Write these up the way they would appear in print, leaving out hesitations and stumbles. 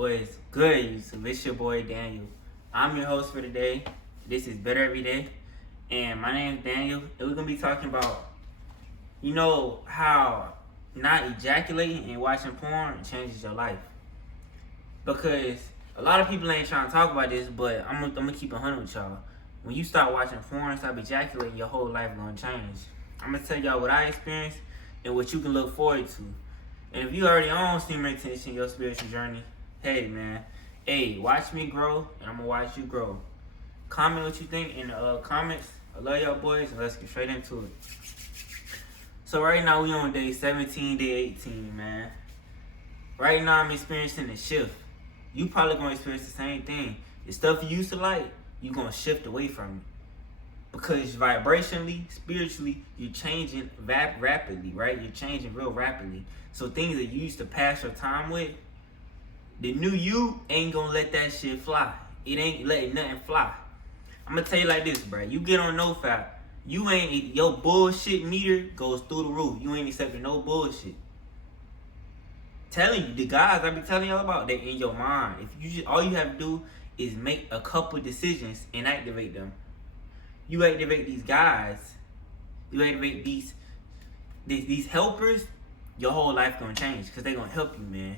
What's good, YouTube? It's your boy Daniel. I'm your host for today. This is Better Every Day, and my name is Daniel. And we're gonna be talking about, how not ejaculating and watching porn changes your life. Because a lot of people ain't trying to talk about this, but I'm gonna keep 100 with y'all. When you start watching porn, stop ejaculating, your whole life gonna change. I'm gonna tell y'all what I experienced and what you can look forward to. And if you already on Semen Retention, your spiritual journey, hey man, watch me grow, and I'm gonna watch you grow. Comment what you think in the comments. I love y'all boys, and let's get straight into it. So right now we on day 17, day 18, man. Right now I'm experiencing a shift. You probably gonna experience the same thing. The stuff you used to like, you gonna shift away from it. Because vibrationally, spiritually, you're changing rapidly, right? You're changing real rapidly. So things that you used to pass your time with, the new you ain't gonna let that shit fly. It ain't letting nothing fly. I'm gonna tell you like this, bro. You get on NoFap, your bullshit meter goes through the roof. You ain't accepting no bullshit. Telling you, the guys I be telling y'all about, they're in your mind. If you just, all you have to do is make a couple decisions and activate them. You activate these guys, you activate these helpers, your whole life gonna change, because they gonna help you, man.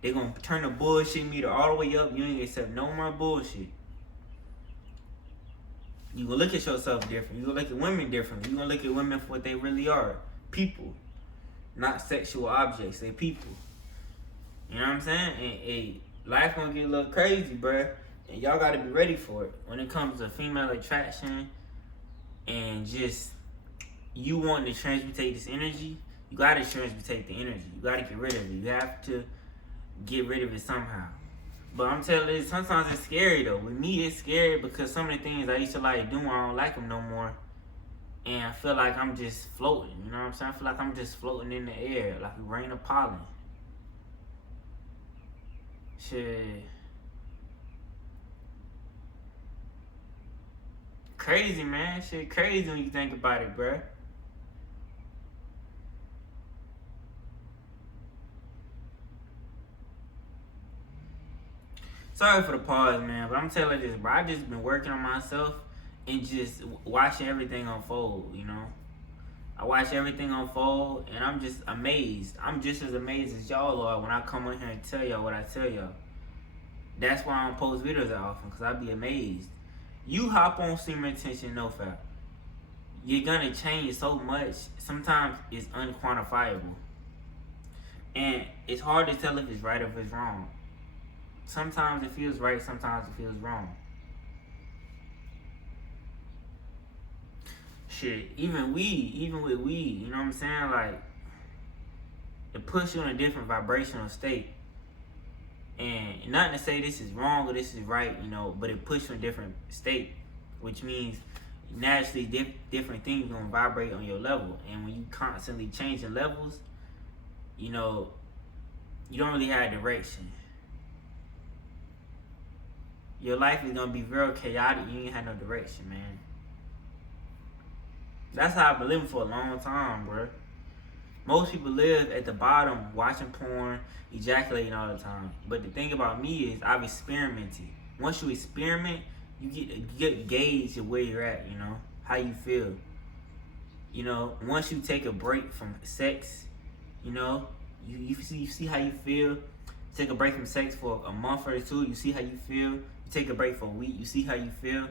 They gonna turn the bullshit meter all the way up. You ain't accept no more bullshit. You gonna look at yourself different. You gonna look at women differently. You gonna look at women for what they really are. People. Not sexual objects. They people. You know what I'm saying? And life gonna get a little crazy, bruh. And y'all gotta be ready for it. When it comes to female attraction and just you wanting to transmutate this energy, you gotta transmutate the energy. You gotta get rid of it. You have to get rid of it somehow. But I'm telling you, sometimes it's scary though. With me, it's scary because some of the things I used to like doing, I don't like them no more. And I feel like I'm just floating. You know what I'm saying? I feel like I'm just floating in the air, like a rain of pollen. Shit. Crazy, man. Shit crazy when you think about it, bruh. Sorry for the pause, man, but I'm telling you this, bro. I just been working on myself and just watching everything unfold, you know? I watch everything unfold, and I'm just amazed. I'm just as amazed as y'all are when I come in here and tell y'all what I tell y'all. That's why I don't post videos that often, because I be amazed. You hop on Semen Retention, NoFap. You're gonna change so much. Sometimes it's unquantifiable. And it's hard to tell if it's right or if it's wrong. Sometimes it feels right, sometimes it feels wrong. Shit, even with weed, you know what I'm saying? Like, it puts you in a different vibrational state. And not to say this is wrong or this is right, but it puts you in a different state, which means naturally different things gonna vibrate on your level. And when you constantly changing levels, you don't really have direction. Your life is gonna be very chaotic. You ain't have no direction, man. That's how I've been living for a long time, bro. Most people live at the bottom, watching porn, ejaculating all the time. But the thing about me is I've experimented. Once you experiment, you get a gauge of where you're at, how you feel. Once you take a break from sex, you see how you feel. Take a break from sex for a month or two, you see how you feel. You take a break for a week, you see how you feel.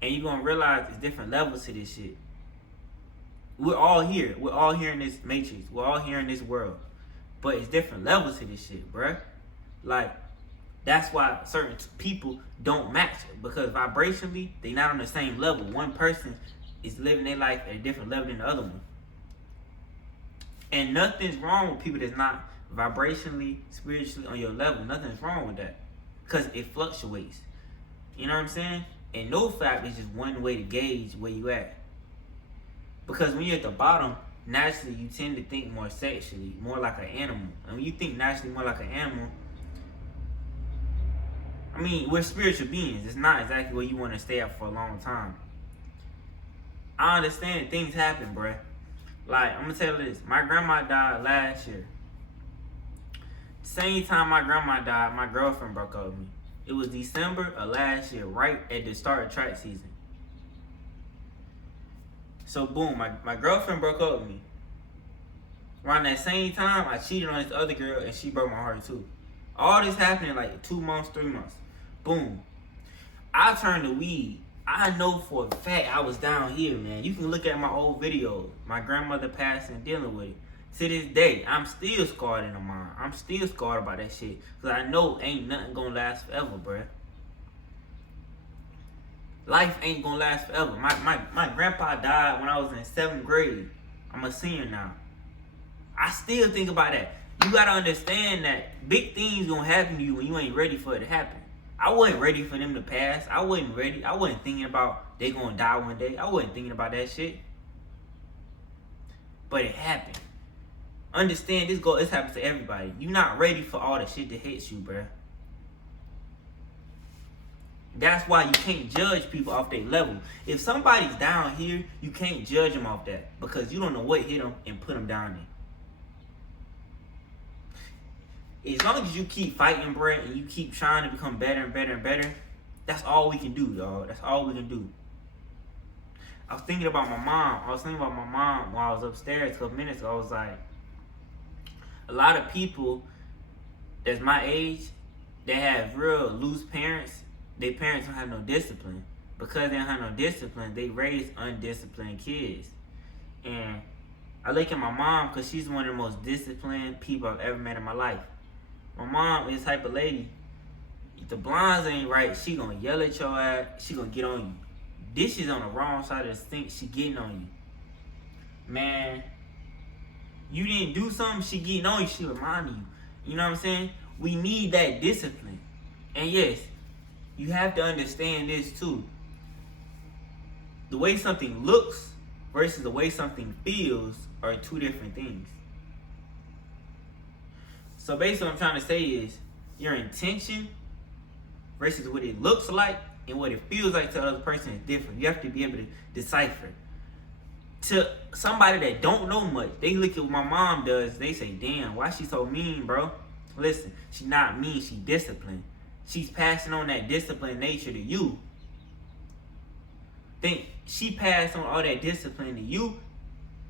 And you're gonna realize there's different levels to this shit. We're all here. We're all here in this matrix. We're all here in this world. But it's different levels to this shit, bruh. Like, that's why certain people don't match. Because vibrationally, they're not on the same level. One person is living their life at a different level than the other one. And nothing's wrong with people that's not vibrationally, spiritually on your level. Nothing's wrong with that. Because it fluctuates. You know what I'm saying? And NoFap is just one way to gauge where you at. Because when you're at the bottom, naturally you tend to think more sexually, more like an animal. And when you think naturally more like an animal, we're spiritual beings. It's not exactly where you want to stay at for a long time. I understand things happen, bruh. Like, I'm going to tell you this. My grandma died last year. Same time my grandma died, my girlfriend broke up with me. It was December of last year, right at the start of track season. So boom, my girlfriend broke up with me. Around that same time, I cheated on this other girl and she broke my heart too. All this happened in like 2 months, 3 months. Boom. I turned to weed. I know for a fact I was down here, man. You can look at my old videos. My grandmother passed and dealing with it. To this day, I'm still scarred in the mind. I'm still scarred about that shit. Because I know ain't nothing gonna last forever, bruh. Life ain't gonna last forever. My grandpa died when I was in 7th grade. I'm a senior now. I still think about that. You gotta understand that big things gonna happen to you when you ain't ready for it to happen. I wasn't ready for them to pass. I wasn't ready. I wasn't thinking about they gonna die one day. I wasn't thinking about that shit. But it happened. Understand this happens to everybody. You're not ready for all the shit that hits you, bruh. That's why you can't judge people off their level. If somebody's down here, you can't judge them off that because you don't know what hit them and put them down there. As long as you keep fighting, bruh, and you keep trying to become better and better and better, that's all we can do, dog. That's all we can do. I was thinking about my mom. While I was upstairs a couple minutes ago. I was like, a lot of people that's my age, they have real loose parents. Their parents don't have no discipline. Because they don't have no discipline, they raise undisciplined kids. And I look at my mom because she's one of the most disciplined people I've ever met in my life. My mom is the type of lady, if the blinds ain't right, she gonna yell at your ass, she gonna get on you. Dishes on the wrong side of the sink, she getting on you. Man, you didn't do something, she getting on you, she reminding you. You know what I'm saying? We need that discipline. And yes, you have to understand this too. The way something looks versus the way something feels are two different things. So basically what I'm trying to say is your intention versus what it looks like and what it feels like to the other person is different. You have to be able to decipher. To somebody that don't know much, they look at what my mom does, they say, damn, why she so mean, bro? Listen, she not mean, she disciplined. She's passing on that disciplined nature to you. Think she passed on all that discipline to you,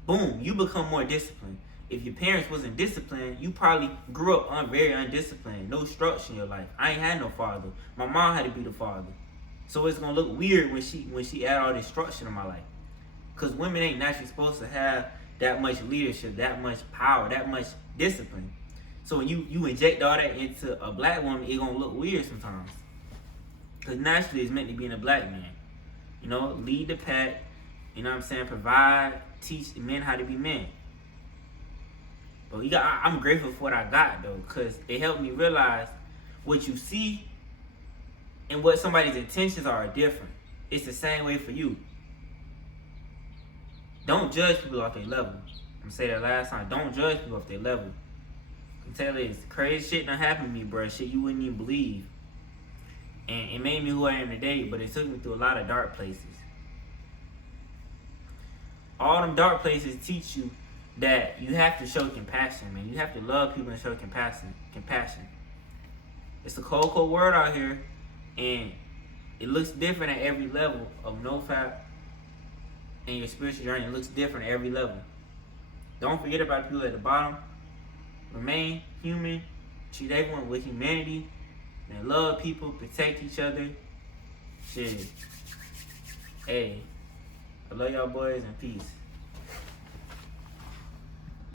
boom, you become more disciplined. If your parents wasn't disciplined, you probably grew up very undisciplined, no structure in your life. I ain't had no father. My mom had to be the father. So it's gonna look weird when she add all this structure in my life. Cause women ain't naturally supposed to have that much leadership, that much power, that much discipline. So when you inject all that into a black woman, it gonna look weird sometimes. Cause naturally it's meant to be in a black man. You know, lead the pack, you know what I'm saying, provide, teach men how to be men. But I'm grateful for what I got though, cause it helped me realize what you see and what somebody's intentions are different. It's the same way for you. Don't judge people off their level. I'm gonna say that last time. Don't judge people off their level. I can tell you, crazy shit done happened to me, bro. Shit you wouldn't even believe. And it made me who I am today, but it took me through a lot of dark places. All them dark places teach you that you have to show compassion, man. You have to love people and show compassion. It's a cold word out here, and it looks different at every level of NoFap. And your spiritual journey, it looks different at every level. Don't forget about the people at the bottom. Remain human. Treat everyone with humanity. And love people. Protect each other. Shit. Hey, I love y'all boys and peace.